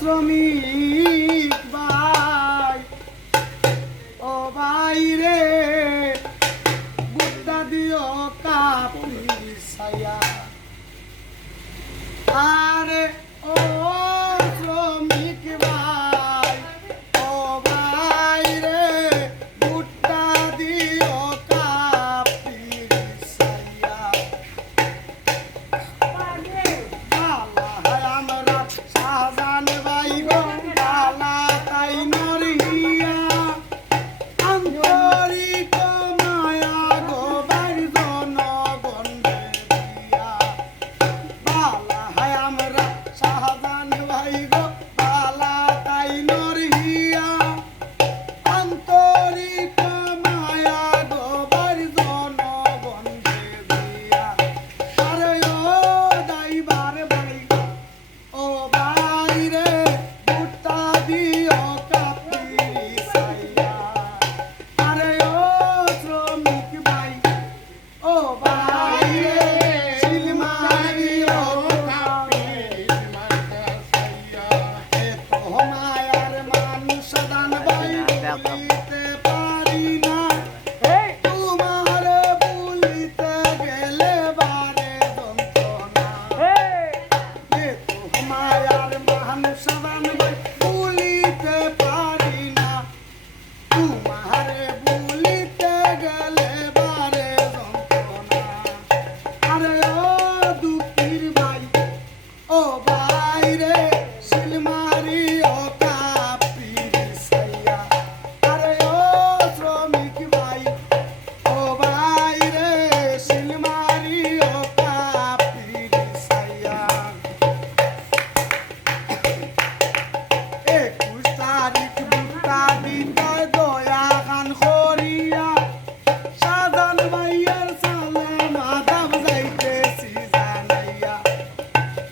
শ্রমিক ভাই ও ভাই রে বুদ্ধা দিও কাপড়ি ছায়া আরে ও শ্রমিক ভাই ও ভাই রে বুদ্ধা দিও কাপড়ি ছায়া আমরা শাহজান ভাই গো বালা তাই নরিয়া আন্তরিক মায়া গো বাড়ি জনগণ দিয়া বালা আমরা শাহজান ভাই গো বালা তাই নরিয়া আন্তরিক মায়া গো বাড়ি জনগণ দিয়া আরে ও দাইবার ভাই ও ভাই রে বুট্টা দিও কাপড়ি ছায়া আরে ও শ্রমিক ভাই ও ভাই রে শিলমারিও কাপড়ি ছায়া এ তো মায়ার মানুষ দান ভাই বলিতে পারি না তোমার বলিতে গেলে বারে যন্ত্রণা এ তো মায়ার মানুষ দান ভাই বলিতে পারি না তোমারে বলিতে গেলে বারে যন্ত্রণা আরে ও দুঃখীর ভাই ও ভাই রে শিলমারি ও কাপড়ি ছায়া আরে ও শ্রমিক ভাই ও ভাই রে শিলমারি ও কাপড়ি ছায়া 21 তারিখ বুট্টা দিতে দয়া গান করিয়া শাহজান ভাইয়ের সালাম আদাব যাইতেছি জানাইয়া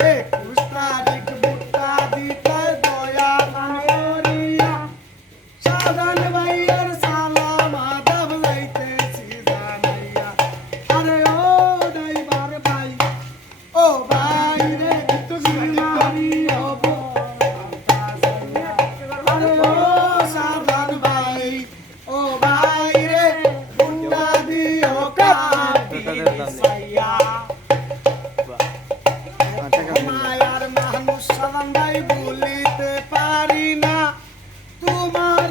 21 তারিখ বুট্টা দিতে দয়া গান করিয়া শাহজান ভাইয়ের সালাম আদাব যাইতেছি জানাইয়া আরে ও ড্রাইভার ভাই ও ভাই রে শিলমারি ও আরে ও শাহজান ভাই ও ভাই রে বুট্টা দিও কাপড়ি ছায়া মায়ার মানুষ শাহজান ভাই বলিতে পারি না তোমার